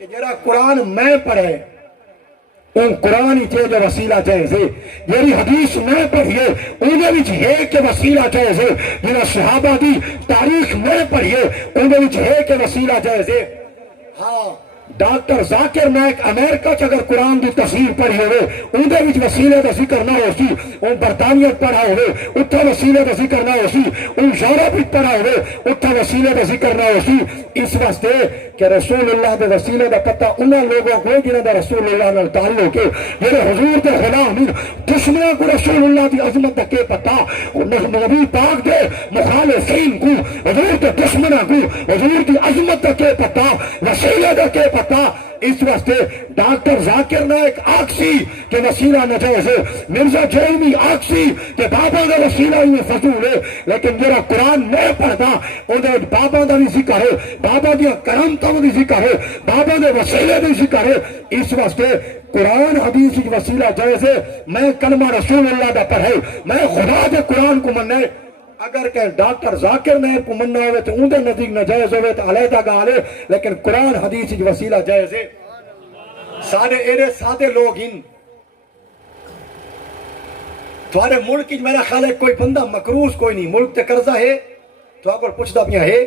کہ جرا قرآن میں پڑھے ان قرآن ہی چاہے جو وسیلہ چاہے سے جیری حدیث میں پڑھیے انہیں بھی ہے کہ وسیلہ چاہے سے جنہا صحابہ دی تاریخ میں پڑھیے انہیں بھی ہے کہ وسیلہ چاہے سے ہاں ڈاکٹر ذاکر نائک امریکہ چاگر قرآن دی تفسیر پڑھی ہوئے انہیں بھی وسیلہ دا ذکر نہ ہو سی ان برطانیہ پڑھا ہوئے اتھا وسیلہ دا ذکر نہ ہو سی ان یورپ پڑھا ہوئے اتھا وسیلہ دا ذکر نہ ہو سی اس واسطے کہ رسول اللہ دے وسیلہ دا پتہ انہاں لوگوں کو جنہاں دا رسول اللہ نال تعلق ہے میرے حضور دے غلام دشمنوں کو رسول اللہ دی عظمت دا کے پتہ نبی پاک دے مخالفین کو حضور دے دشمنوں کو حضور دی عظمت دا کے پتہ وسیلہ دا کے پتہ اس واسطے ڈاکٹر ذاکر نائک آکسی کہ وسیلہ نجائز ہے مرزا جیمی آکسی کہ بابا دا وسیلہ ہی فضول ہے لیکن میرا قرآن میں پڑھتا انہیں بابا دا بھی ذکر ہے بابا دیا کرامتوں بھی ذکر ہے بابا دے وسیلے بھی ذکر ہے اس واسطے قرآن حدیث کی وسیلہ جائز ہے میں کلمہ رسول اللہ دا پڑھے میں خدا دے قرآن کو مننے اگر کہ ڈاکٹر ذاکر نائک کو مننا ہوئے تو اندر نزدیک نجائز ہوئے تو علیحدہ گالے لیکن قرآن حدیث کی وسیلہ جائز ہے سارے ایرے سادے لوگ ان تھوڑے ملک کی میرا خیال ہے کوئی بندہ مقروض کوئی نہیں ملک تے قرضہ ہے تو اگر پوچھتا بھی ہے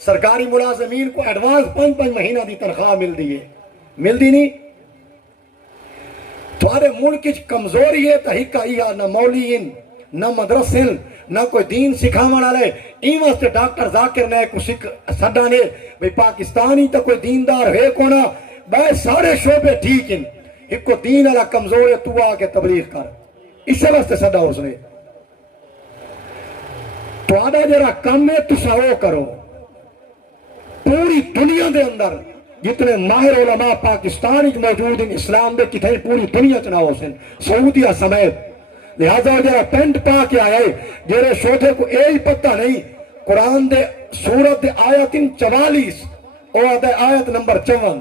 سرکاری ملازمین کو ایڈوانس 5 مہینہ دی تنخواہ مل دی ہے مل دی نہیں تھوڑے ملک کی کمزوری ہے تحقیقہ یا نہ مولین نہ مدرسن نہ کوئی دین سکھاوان آلے این واسطے ڈاکٹر ذاکر نائک کو سڈانے بھئی پاکستانی تا کوئی دیندار ہے کونا بھائی سارے شعبے ٹھیک ہیں ایک کو دین علا کمزور ہے تو آکے تبلیغ کر اس سے واسطے صدا اس نے تو آدھا جرا کم ہے تو سہو کرو پوری دنیا دے اندر جتنے ماہر علماء پاکستانی موجود ہیں اسلام دے کتنے پوری دنیا چناؤ سن سعودیہ سمیت لہذا جرا پینٹ پا کے آئے جرے شوٹے کو ایہی پتہ نہیں قرآن دے سورت دے آیت 44 اور آیت نمبر 54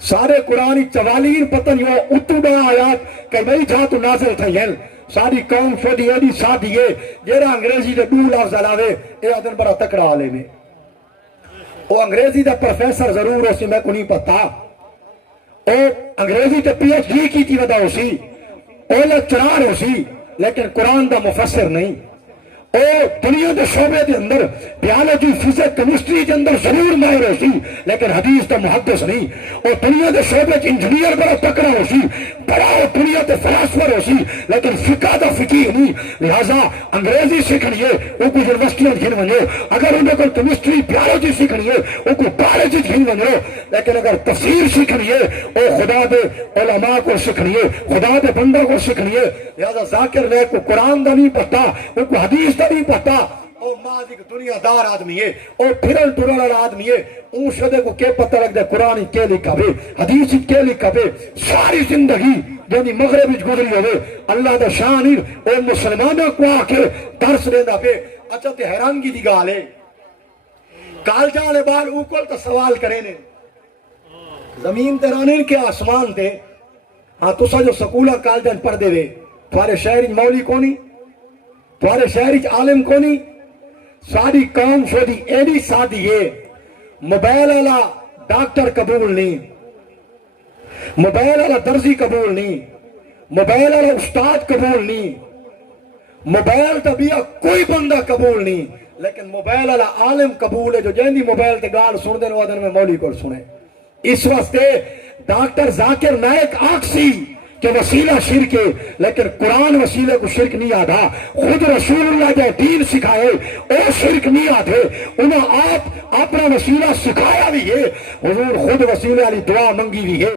سارے قرآنی 44 پتہ نہیں ہو اتنا آیات کہ بھئی جہاں تو نازل تھا یہ ساری قوم شدی ایڈی ساتھی ہے جیرا انگریزی دے 2 لفظ علاوے اے آدن بڑا تکڑا آلے میں وہ انگریزی دا پروفیسر ضرور ہو سی میں کو نہیں پتا او انگریزی تے پی ایچ ڈی کی تھی ودا ہو سی او لیکچرار ہو سی لیکن قرآن دا مفسر نہیں او دنیا دے شعبے دے اندر بیالوجی فزک کیمسٹری دے اندر ضرور ماہر ہو سی لیکن حدیث دا محدث نہیں او دنیا دے شعبے چ انجینئر بڑا تکڑا ہو سی بڑا دنیا دے فلاسفر ہو سی لیکن فقہ دا فقیہ نہیں لہذا انگریزی سیکھنی ہے او کو یونیورسٹیاں گھن ونجو اگر انہیں کو کیمسٹری بیالوجی سیکھنی ہے او کو بایولوجی گھن ونجو لیکن اگر تفسیر سیکھنی ہے او خدا دے علماء کو سیکھنی ہے خدا دے بندہ کو سیکھنی ہے لہذا ذاکر نائک کو قرآن دا نہیں پتا او کو حدیث نہیں پتا او ماضی دنیا دار آدمی ہے او پھرل ٹرل والا آدمی ہے اون شدے کو کیا پتہ لگ دے قرآن کے لکھا بے حدیث کے لکھا بے ساری زندگی جنہی مغرب وچ گزری ہوئے اللہ دا شان او مسلمانوں کو آ کے درس دینا پہ اچھا تے حیرانگی دی گال ہے کال جانے بال اوکل تا سوال کرے نے زمین تے رانے کے آسمان تے ہاں تو سا جو سکولہ کال جان پڑھ دے وے تمہارے شہری مولی کونی تمہارے شہری عالم کو نہیں ساری قوم شدی ایڈی سادی ہے موبائل والا ڈاکٹر قبول نہیں موبائل والا درزی قبول نہیں موبائل والا استاد قبول نہیں موبائل تبیہ کوئی بندہ قبول نہیں لیکن موبائل والا عالم قبول ہے جو جہندی موبائل تے گال سن دے وادن میں مولی کو سنے اس واسطے ڈاکٹر ذاکر نائک آکسی کہ وسیلہ شرک ہے لیکن قرآن وسیلے کو شرک نہیں آدھا خود رسول اللہ جائے دین سکھائے او شرک نہیں آدھے انہوں آپ اپنا وسیلہ سکھایا بھی ہے حضور خود وسیلہ علی دعا منگی بھی ہے